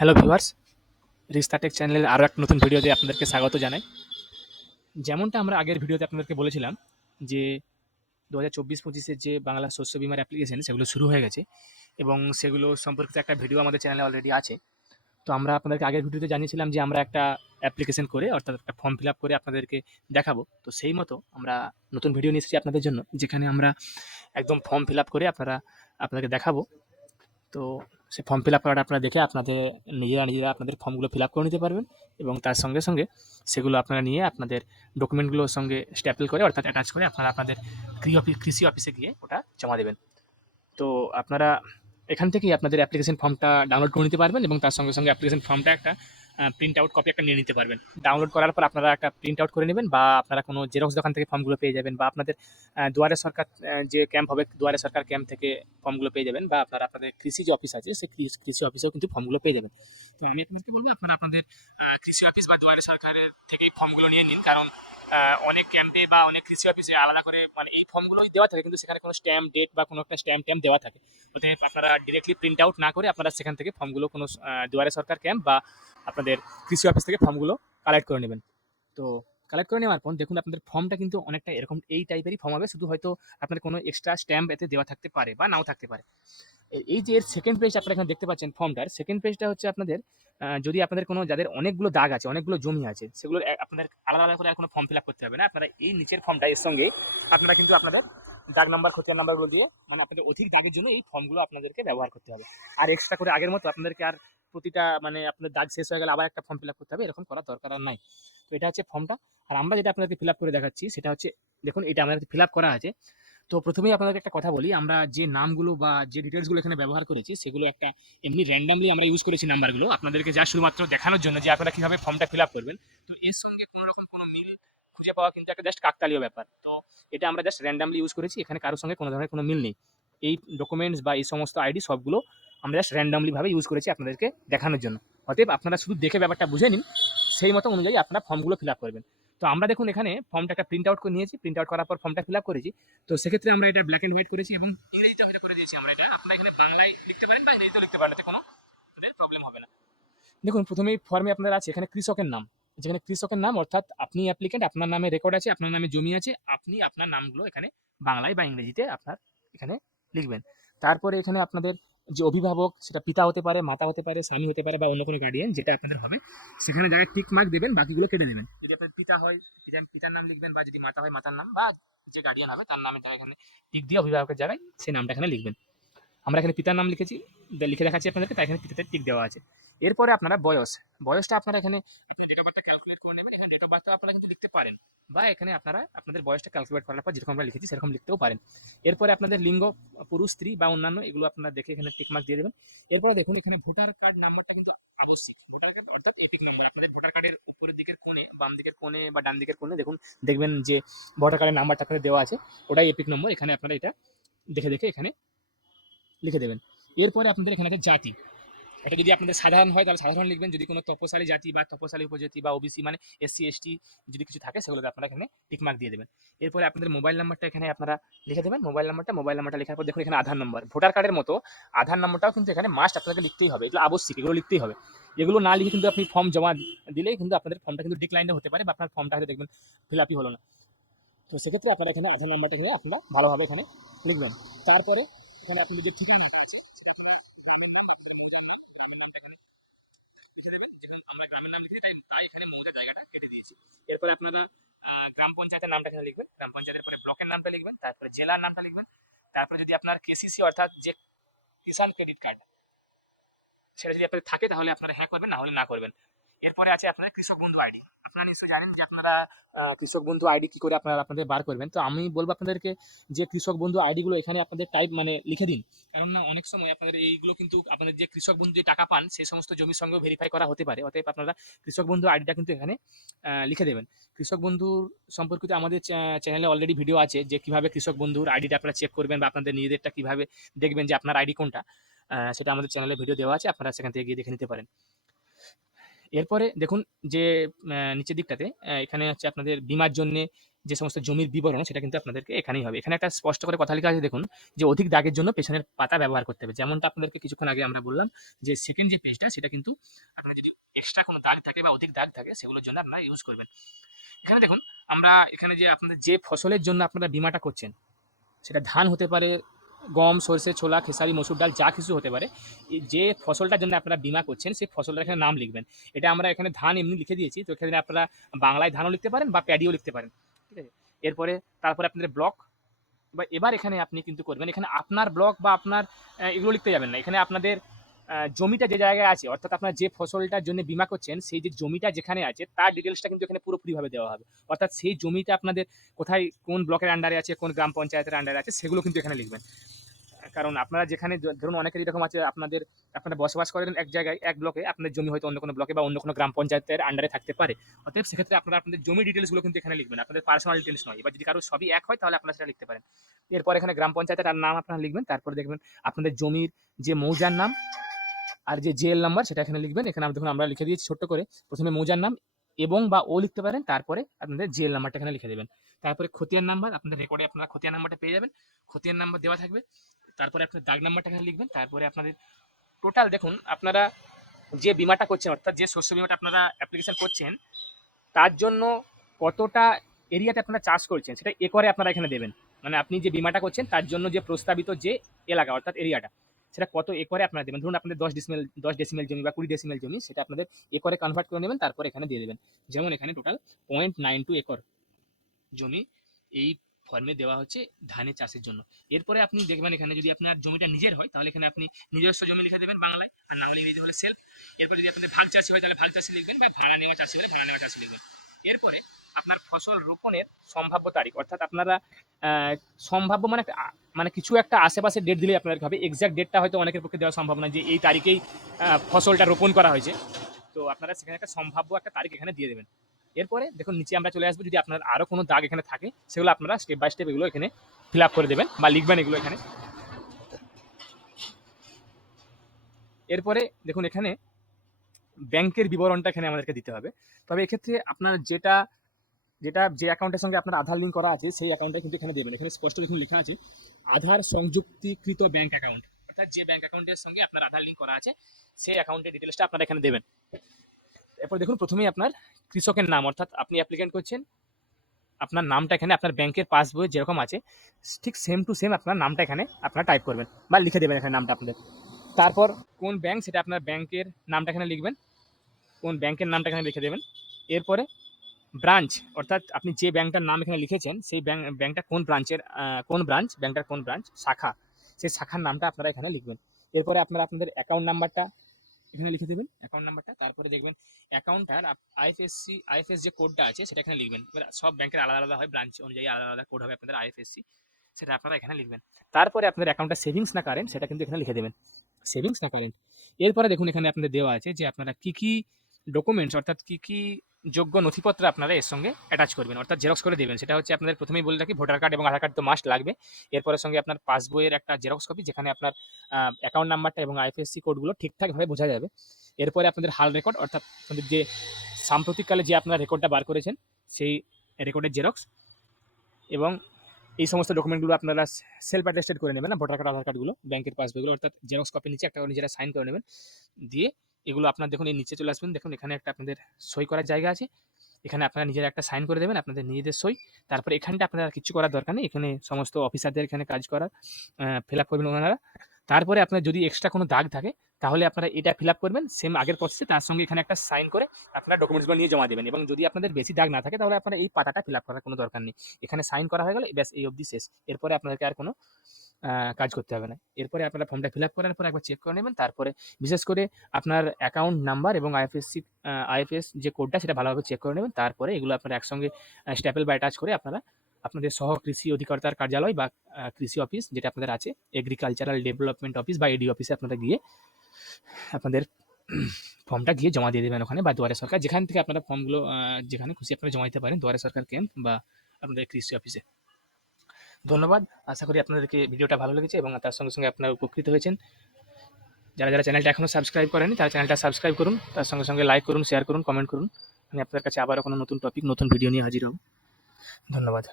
Hello viewers, রিস্তা take চ্যানেলের আরও এক নতুন ভিডিওতে আপনাদেরকে স্বাগত জানাই। যেমনটা আমরা আগের ভিডিওতে আপনাদেরকে বলেছিলাম যে ২০২৪-২৫ যে বাংলা শস্য বীমার অ্যাপ্লিকেশন সেগুলো শুরু হয়ে গেছে এবং সেগুলো সম্পর্কিত একটা ভিডিও আমাদের চ্যানেলে অলরেডি আছে। তো আমরা আপনাদেরকে আগের ভিডিওতে জানিয়েছিলাম যে আমরা একটা অ্যাপ্লিকেশন করে অর্থাৎ একটা ফর্ম ফিল আপ করে আপনাদেরকে দেখাবো। তো সেই মতো আমরা নতুন ভিডিও নিয়ে এসেছি আপনাদের জন্য, যেখানে আমরা একদম ফর্ম ফিল আপ করে আপনাদেরকে দেখাবো। তো সেই ফর্ম ফিল আপ করাটা আপনারা দেখে আপনাদের নিজেরা আপনাদের ফর্মগুলো ফিল আপ করে নিতে পারবেন এবং তার সঙ্গে সঙ্গে সেগুলো আপনারা নিয়ে আপনাদের ডকুমেন্টগুলোর সঙ্গে স্ট্যাপল করে অর্থাৎ অ্যাটাচ করে আপনারা আপনাদের কৃষি অফিসে গিয়ে ওটা জমা দেবেন। তো আপনারা এখান থেকেই আপনাদের অ্যাপ্লিকেশন ফর্মটা ডাউনলোড করে নিতে পারবেন এবং তার সঙ্গে সঙ্গে অ্যাপ্লিকেশন ফর্মটা একটা প্রিন্ট আউট কপি একটা নিয়ে নিতে পারবেন। ডাউনলোড করার পর আপনারা একটা প্রিন্ট আউট করে নেবেন বা আপনারা কোনো জেরক্স দোকান থেকে ফর্মগুলো পেয়ে যাবেন বা আপনাদের দুয়ারে সরকার যে ক্যাম্প হবে দুয়ারে সরকার ক্যাম্প থেকে ফর্মগুলো পেয়ে যাবেন বা আপনারা আপনাদের কৃষি যে অফিস আছে সেই কৃষি অফিসেও কিন্তু ফর্মগুলো পেয়ে যাবেন। তো আমি আপনাদেরকে বলবো আপনারা আপনাদের কৃষি অফিস বা দুয়ারে সরকারের থেকেই ফর্মগুলো নিয়ে নিন, কারণ অনেক ক্যাম্পে বা অনেক কৃষি অফিসে আলাদা করে মানে এই ফর্মগুলোই দেওয়া থাকে কিন্তু সেখানে কোনো স্ট্যাম্প ডেট বা কোনো একটা স্ট্যাম্প ট্যাম্প দেওয়া থাকে। অতএব আপনারা ডিরেক্টলি প্রিন্ট আউট না করে আপনারা সেখান থেকে ফর্মগুলো কোনো দুয়ারে সরকার ক্যাম্প বা আপনাদের কৃষি অফিস থেকে ফর্মগুলো কালেক্ট করে নেবেন। তো কালেক্ট করে নেওয়ার পর দেখুন আপনাদের ফর্মটা কিন্তু অনেকটা এরকম এই টাইপেরই ফর্ম হবে, শুধু হয়তো আপনার কোনো এক্সট্রা স্ট্যাম্প এতে দেওয়া থাকতে পারে বা নাও থাকতে পারে। এই যে এর সেকেন্ড পেজ আপনারা এখানে দেখতে পাচ্ছেন ফর্মটার সেকেন্ড পেজটা হচ্ছে আপনাদের যদি আপনাদের কোনো যাদের অনেকগুলো দাগ আছে অনেকগুলো জমি আছে সেগুলোর আপনাদের আলাদা আলাদা করে আর কোনো ফর্ম ফিল আপ করতে হবে না। আপনারা এই নিচের ফর্মটা এর সঙ্গে আপনারা কিন্তু আপনাদের দাগ নাম্বার খতিয়ান নাম্বারগুলো দিয়ে মানে আপনাদের অধিক দাগের জন্য এই ফর্মগুলো আপনাদেরকে ব্যবহার করতে হবে। আর এক্সট্রা করে আগের মতো আপনাদেরকে আর প্রতিটা মানে আপনাদের দাগ শেষ হয়ে গেলে আবার একটা ফর্ম ফিল আপ করতে হবে, এরকম করার দরকার আর নাই। তো এটা হচ্ছে ফর্মটা। আর আমরা যেটা আপনাদেরকে ফিল আপ করে দেখাচ্ছি সেটা হচ্ছে দেখুন এটা আমাদের ফিল আপ করা আছে। তো প্রথমেই আপনাদেরকে একটা কথা বলি, আমরা যে নামগুলো বা যে ডিটেলসগুলো এখানে ব্যবহার করেছি সেগুলো একটা এমনি র্যান্ডামলি আমরা ইউজ করেছি নাম্বারগুলো আপনাদেরকে যা শুধুমাত্র দেখানোর জন্য যে আপনারা কীভাবে ফর্মটা ফিল আপ করবেন। তো এর সঙ্গে কোনো রকম কোনো মিল খুঁজে পাওয়া কিন্তু একটা জাস্ট কাকতালীয় ব্যাপার। তো এটা আমরা জাস্ট র্যান্ডামলি ইউজ করেছি, এখানে কারোর সঙ্গে কোনো ধরনের কোনো মিল নেই। এই ডকুমেন্টস বা এই সমস্ত আইডি সবগুলো আমরা জাস্ট র্যান্ডামলি ভাবে ইউজ করেছি আপনাদেরকে দেখানোর জন্য। অতএব আপনারা শুধু দেখে ব্যাপারটা বুঝে নিন, সেই মতো অনুযায়ী আপনারা ফর্মগুলো ফিল আপ করবেন। তো আমরা দেখুন এখানে ফর্মটা একটা প্রিন্ট আউট করে নিয়েছি, প্রিন্ট আউট করার পর ফর্মটা ফিল আপ করেছি। তো সেক্ষেত্রে আমরা এটা ব্ল্যাক অ্যান্ড হোয়াইট করেছি এবং ইংরেজিতেও এটা করে দিয়েছি আমরা। এটা আপনারা এখানে বাংলায় লিখতে পারেন বা ইংরেজিতেও লিখতে পারেন, এতে কোনো প্রবলেম হবে না। দেখুন প্রথমেই ফর্মে আপনার আছে এখানে কৃষকের নাম, যেখানে কৃষকের নাম অর্থাৎ আপনি অ্যাপ্লিকেন্ট, আপনার নামে রেকর্ড আছে, আপনার নামে জমি আছে, আপনি আপনার নামগুলো এখানে বাংলায় বা ইংরেজিতে আপনার এখানে লিখবেন। তারপরে এখানে আপনাদের যে অভিভাবক সেটা পিতা হতে পারে, মাতা হতে পারে, স্বামী হতে পারে বা অন্য কোনো গার্ডিয়ান যেটা আপনাদের হবে সেখানে জায়গায় টিক মার্ক দেবেন, বাকিগুলো কেটে দেবেন। যদি আপনার পিতা হয় পিতার নাম লিখবেন বা যদি মাতা হয় মাতার নাম বা যে গার্ডিয়ান হবে তার নামের জায়গায় এখানে টিক দিয়ে অভিভাবকের জায়গায় সেই নামটা এখানে লিখবেন। আমরা এখানে পিতার নাম লিখেছি, লিখে দেখাচ্ছি আপনাদেরকে, তাই এখানে পিতাতে টিক দেওয়া আছে। এরপরে আপনারা বয়সটা আপনারা এখানে ডেট অফ বার্থটা ক্যালকুলেট করে নেবেন। এখানে ডেট অফ বার্থ আপনারা কিন্তু লিখতে পারেন বা এখানে আপনারা আপনাদের বয়সটা ক্যালকুলেট করার পর যেরকম আমরা লিখেছি সেরকম লিখতেও পারেন। এরপরে আপনাদের লিঙ্গ পুরুষ স্ত্রী বা অন্যান্য এগুলো আপনারা দেখে এখানে টিক মার্ক দিয়ে দেবেন। এরপরে দেখুন এখানে ভোটার কার্ড নাম্বারটা কিন্তু আবশ্যিক। ভোটার কার্ড অর্থাৎ এপিক নম্বর আপনাদের ভোটার কার্ডের উপরের দিকের কোণে, বাম দিকের কোণে বা ডান দিকের কোণে দেখুন দেখবেন যে ভোটার কার্ডের নাম্বারটা আপনাদের দেওয়া আছে, ওটাই এপিক নম্বর। এখানে আপনারা এটা দেখে দেখে এখানে লিখে দেবেন। এরপরে আপনাদের এখানে আছে জাতি, এটা যদি আপনাদের সাধারণ হয় তাহলে সাধারণ লিখবেন, যদি কোনো তপশালী জাতি বা তপশালী উপজাতি বা ওবিসি মানে এসসি এসটি যদি কিছু থাকে সেগুলোতে আপনারা এখানে টিকমার্ক দিয়ে দেবেন। এরপরে আপনাদের মোবাইল নাম্বারটা এখানে আপনারা লিখে দেবেন। মোবাইল নাম্বারটা লেখার পর দেখুন এখানে আধার নম্বর, ভোটার কার্ডের মতো আধার নম্বরটাও কিন্তু এখানে মাস্ট আপনাদেরকে লিখতেই হবে, এগুলো আবশ্যিক, এগুলো লিখতেই হবে। এগুলো না লিখে কিন্তু আপনি ফর্ম জমা দিলেই কিন্তু আপনাদের ফর্মটা কিন্তু ডিক্লাইন্ড হতে পারে বা আপনার ফর্মটা হয়তো দেখবেন ফিল আপই হলো না। তো সেক্ষেত্রে আপনারা এখানে আধার নাম্বারটা দিয়ে আপনারা ভালোভাবে এখানে লিখবেন। তারপরে এখানে আপনাদের যে ঠিকানাটা আছে সেটা আপনারা গ্রামের নাম আপনাদের মৌজার নাম গ্রামের নামটা এখানে লিখে দেবেন, যেখানে আমরা গ্রামের নাম লিখেছি তাই এখানে মৌজার জায়গাটা কেটে দিয়েছি। এরপরে আপনারা গ্রাম পঞ্চায়েতের নামটা এখানে লিখবেন, গ্রাম পঞ্চায়েতের পরে ব্লকের নামটা লিখবেন, তারপরে জেলার নামটা লিখবেন। তারপরে যদি আপনার কেসিসি অর্থাৎ যে কিষাণ ক্রেডিট কার্ড সেটা যদি আপনাদের থাকে তাহলে আপনারা হ্যাঁ করবেন, না হলে না করবেন। এরপরে আছে আপনাদের কৃষক বন্ধু আইডি। আপনারা নিশ্চয়ই জানেন যে আপনারা কৃষক বন্ধু আইডি কি করে আপনারা আপনাদের বার করবেন। তো আমি বলবো আপনাদেরকে যে কৃষক বন্ধু আইডিগুলো এখানে আপনাদের টাইপ মানে লিখে দিন, কারণ না অনেক সময় আপনাদের এইগুলো কিন্তু আপনাদের যে কৃষক বন্ধু যে টাকা পান সেই সমস্ত জমির সঙ্গে ভেরিফাই করা হতে পারে। অতএব আপনারা কৃষক বন্ধু আইডিটা কিন্তু এখানে লিখে দেবেন। কৃষক বন্ধুর সম্পর্কিত আমাদের চ্যানেলে অলরেডি ভিডিও আছে যে কিভাবে কৃষক বন্ধুর আইডিটা আপনারা চেক করবেন বা আপনাদের নিজেদেরটা কিভাবে দেখবেন যে আপনার আইডি কোনটা, সেটা আমাদের চ্যানেলে ভিডিও দেওয়া আছে, আপনারা সেখান থেকে গিয়ে দেখে নিতে পারেন। এরপরে দেখুন যে নিচের দিকটাতে এখানে হচ্ছে আপনাদের বীমার জন্যে যে সমস্ত জমির বিবরণ সেটা কিন্তু আপনাদেরকে এখানেই হবে। এখানে একটা স্পষ্ট করে কথা লেখা আছে দেখুন যে অধিক দাগের জন্য পেছনের পাতা ব্যবহার করতে হবে। যেমনটা আপনাদেরকে কিছুক্ষণ আগে আমরা বললাম যে সেকেন্ড যে পেজটা সেটা কিন্তু আপনার যদি এক্সট্রা কোনো দাগ থাকে বা অধিক দাগ থাকে সেগুলোর জন্য আপনারা ইউজ করবেন। এখানে দেখুন আমরা এখানে যে আপনাদের যে ফসলের জন্য আপনারা বীমাটা করছেন সেটা ধান হতে পারে, গম, সরষে, ছোলা, খেসারি, মসুর ডাল যা কিছু হতে পারে। যে ফসলটার জন্য আপনারা বীমা করছেন সেই ফসলটার এখানে নাম লিখবেন। এটা আমরা এখানে ধান এমনি লিখে দিয়েছি, তো এখানে আপনারা বাংলায় ধানও লিখতে পারেন বা প্যাডিও লিখতে পারেন, ঠিক আছে। এরপরে তারপরে আপনাদের ব্লক বা এবার এখানে আপনি কিন্তু করবেন এখানে আপনার ব্লক বা আপনার এগুলো লিখতে যাবেন না। এখানে আপনাদের জমিটা যে জায়গায় আছে অর্থাৎ আপনার যে ফসলটার জন্য বীমা করছেন সেই যে জমিটা যেখানে আছে তার ডিটেলসটা কিন্তু এখানে পুরোপুরিভাবে দেওয়া হবে। অর্থাৎ সেই জমিটা আপনাদের কোথায় কোন ব্লকের আন্ডারে আছে, কোন গ্রাম পঞ্চায়েতের আন্ডারে আছে সেগুলো কিন্তু এখানে লিখবেন। কারণ আপনারা যেখানে ধরুন অনেকের এরকম আছে আপনারা বসবাস করেন এক জায়গায় এক ব্লকে, আপনাদের জমি হয়তো অন্য কোনো ব্লকে বা অন্য কোনো গ্রাম পঞ্চায়েতের আন্ডারে থাকতে পারে। অতএব সেক্ষেত্রে আপনারা আপনাদের জমি ডিটেলসগুলো কিন্তু এখানে লিখবেন, আপনাদের পার্সোনাল ডিটেলস নয়। এবার যদি কারো সবই এক হয় তাহলে আপনারা সেটা লিখতে পারেন। এরপর এখানে গ্রাম পঞ্চায়েতের নাম আপনারা লিখবেন, তারপরে দেখবেন আপনাদের জমির যে মৌজার নাম আর যে জিএল নাম্বার সেটা এখানে লিখবেন। এখানে দেখুন আমরা লিখে দিয়েছি ছোট্ট করে, প্রথমে মৌজার নাম এবং বা ও লিখতে পারেন, তারপরে আপনাদের জিএল নাম্বারটা এখানে লিখে দেবেন। তারপরে খতিয়ান নাম্বার, আপনাদের রেকর্ডে আপনারা খতিয়ান নাম্বারটা পেয়ে যাবেন, খতিয়ান নাম্বার দেওয়া থাকবে। তারপরে আপনার দাগ নাম্বারটা এখানে লিখবেন। তারপরে আপনাদের টোটাল দেখুন আপনারা যে বিমাটা করছেন অর্থাৎ যে শস্য বিমাটা আপনারা অ্যাপ্লিকেশন করছেন তার জন্য কতটা এরিয়াতে আপনারা চাষ করছেন সেটা একরে আপনারা এখানে দেবেন। মানে আপনি যে বিমাটা করছেন তার জন্য যে প্রস্তাবিত যে এলাকা অর্থাৎ এরিয়াটা সেটা কত একরে আপনারা দেবেন। ধরুন আপনাদের 10 ডেসিমেল জমি বা 20 ডেসিমেল জমি, সেটা আপনাদের একরে কনভার্ট করে নেবেন, তারপর এখানে দিয়ে দেবেন। যেমন এখানে টোটাল 0.92 একর জমি এই ফর্মে দেওয়া হচ্ছে ধানের চাষের জন্য। এরপরে আপনি দেখবেন এখানে যদি আপনার জমিটা নিজের হয় তাহলে এখানে আপনি নিজস্ব জমি লিখে দেবেন বাংলায়, আর না হলে ইংরেজি হলে সেলফ। এরপর যদি আপনাদের ভাগ চাষি হয় তাহলে ভাগ চাষি লিখবেন, বা ভাড়া নেওয়া চাষি হলে ভাড়া নেওয়া চাষি লিখবেন। এরপরে আপনার ফসল রোপণের সম্ভাব্য তারিখ অর্থাৎ আপনারা সম্ভাব্য মানে কিছু একটা আশেপাশে ডেট দিলেই আপনাদের হবে। এক্সাক্ট ডেটটা হয়তো অনেকের পক্ষে দেওয়া সম্ভব না যে এই তারিখেই ফসলটা রোপণ করা হয়েছে, তো আপনারা সেখানে একটা সম্ভাব্য একটা তারিখ এখানে দিয়ে দেবেন। এরপরে দেখুন নিচে আমরা চলে আসবো, যদি আপনার আরও কোনো দাগ এখানে থাকে সেগুলো আপনারা স্টেপ বাই স্টেপ এগুলো এখানে ফিল আপ করে দেবেন বা লিখবেন এগুলো এখানে। এরপরে দেখুন এখানে ব্যাংকের বিবরণটা এখানে আমাদেরকে দিতে হবে। তবে এক্ষেত্রে আপনার যেটা যে অ্যাকাউন্টের সঙ্গে আপনার আধার লিঙ্ক করা আছে সেই অ্যাকাউন্টটা কিন্তু এখানে দেবেন। এখানে স্পষ্ট দেখুন লেখা আছে আধার সংযুক্তিকৃত ব্যাংক অ্যাকাউন্ট, অর্থাৎ যে ব্যাংক অ্যাকাউন্টের সঙ্গে আপনার আধার লিঙ্ক করা আছে সেই অ্যাকাউন্টের ডিটেলসটা আপনারা এখানে দেবেন। এরপর দেখুন প্রথমেই আপনার কৃষকের নাম অর্থাৎ আপনি অ্যাপ্লিকেন্ট করছেন, আপনার নামটা এখানে আপনার ব্যাংকের পাসবই যেরকম আছে ঠিক সেম টু সেম আপনার নামটা এখানে আপনারা টাইপ করবেন বা লিখে দেবেন এখানে নামটা আপনাদের। তারপর কোন ব্যাংক সেটা আপনার ব্যাংকের নামটা এখানে লিখবেন, কোন ব্যাংকের নামটা এখানে লিখে দেবেন। এরপরে ব্রাঞ্চ অর্থাৎ আপনি যে ব্যাংকটার নাম এখানে লিখেছেন সেই ব্যাংকটা কোন ব্রাঞ্চের ব্যাংকটার কোন ব্রাঞ্চ শাখা, সেই শাখার নামটা আপনারা এখানে লিখবেন। এরপরে আপনারা আপনাদের অ্যাকাউন্ট নাম্বারটা এখানে লিখে দেবেন, অ্যাকাউন্ট নাম্বারটা। তারপরে দেখবেন অ্যাকাউন্টটার আইএফএস যে কোডটা আছে সেটা এখানে লিখবেন। এবার সব ব্যাংকের আলাদা আলাদা হয়, ব্রাঞ্চ অনুযায়ী আলাদা আলাদা কোড হবে আপনাদের আইএফএসসি, সেটা আপনারা এখানে লিখবেন। তারপরে আপনাদের অ্যাকাউন্টটা সেভিংস না কারেন্ট সেটা কিন্তু এখানে লিখে দেবেন, সেভিংস না কারেন্ট। এরপরে দেখুন এখানে আপনাদের দেওয়া আছে যে আপনারা কী কী ডকুমেন্টস অর্থাৎ কী কী যোগ্য নথিপত্র আপনারা এর সঙ্গে অ্যাটাচ করবেন অর্থাৎ জেরক্স করে দেবেন। সেটা হচ্ছে আপনাদের প্রথমেই বলে রাখি ভোটার কার্ড এবং আধার কার্ড তো মাস্ট লাগবে। এরপরে সঙ্গে আপনার পাসবইয়ের একটা জেরক্স কপি যেখানে আপনার অ্যাকাউন্ট নাম্বারটা এবং আইএফএসসি কোডগুলো ঠিকঠাকভাবে বোঝা যাবে। এরপরে আপনাদের হাল রেকর্ড অর্থাৎ আপনাদের যে সাম্প্রতিককালে যে আপনারা রেকর্ডটা বার করেছেন সেই রেকর্ডের জেরক্স, এবং এই সমস্ত ডকুমেন্টগুলো আপনারা সেলফ অ্যাটেস্টেড করে নেবেন না, ভোটার কার্ড আধার কার্ডগুলো ব্যাংকের পাসবইগুলো অর্থাৎ জেরক্স কপি নিচে একটা নিজেরা সাইন করে নেবেন। দিয়ে এগুলো আপনার দেখুন এই নিচে চলে আসবেন, দেখুন এখানে একটা আপনাদের সই করার জায়গা আছে, এখানে আপনারা নিজেরা একটা সাইন করে দেবেন আপনাদের নিজেদের সই। তারপরে এখানটা আপনারা কিছু করার দরকার নেই, এখানে সমস্ত অফিসারদের এখানে কাজ করার ফিল আপ করবেন ওনারা। তারপরে আপনার যদি এক্সট্রা কোনো দাগ থাকে তাহলে আপনারা এটা ফিল আপ করবেন সেম আগের প্রসেসে, তার সঙ্গে এখানে একটা সাইন করে আপনারা ডকুমেন্টসগুলো নিয়ে জমা দেবেন। এবং যদি আপনাদের বেশি দাগ না থাকে তাহলে আপনারা এই পাতাটা ফিল আপ করার কোনো দরকার নেই, এখানে সাইন করা হয়ে গেলে ব্যাস এই অবধি শেষ। এরপরে আপনাদেরকে আর কোনো কাজ করতে হবে না। এরপরে আপনারা ফর্মটা ফিল আপ করার পর একবার চেক করে নেবেন। তারপরে বিশেষ করে আপনার অ্যাকাউন্ট নাম্বার এবং আইএফএস যে কোডটা সেটা ভালোভাবে চেক করে নেবেন। তারপরে এগুলো আপনারা একসঙ্গে স্ট্যাপেল বা অ্যাটাচ করে আপনারা আপনাদের সহ কৃষি অধিকর্তার কার্যালয় বা কৃষি অফিস যেটা আপনাদের আছে এগ্রিকালচারাল ডেভেলপমেন্ট অফিস বা এডি অফিসে আপনারা গিয়ে আপনাদের ফর্মটা গিয়ে জমা দিয়ে দেবেন ওখানে, বা দুয়ারে সরকার যেখান থেকে আপনারা ফর্মগুলো যেখানে খুশি আপনারা জমা দিতে পারেন, দুয়ারে সরকার ক্যাম্প বা আপনাদের কৃষি অফিসে। ধন্যবাদ, আশা করি আপনাদেরকে ভিডিওটা ভালো লেগেছে এবং তার সঙ্গে সঙ্গে আপনারা উপকৃত হয়েছেন। যারা যারা চ্যানেলটা এখনও সাবস্ক্রাইব করেনি তারা চ্যানেলটা সাবস্ক্রাইব করুন, তার সঙ্গে সঙ্গে লাইক করুন, শেয়ার করুন, কমেন্ট করুন। আমি আপনাদের কাছে আবারও কোনো নতুন টপিক নতুন ভিডিও নিয়ে হাজির হব। ধন্যবাদ।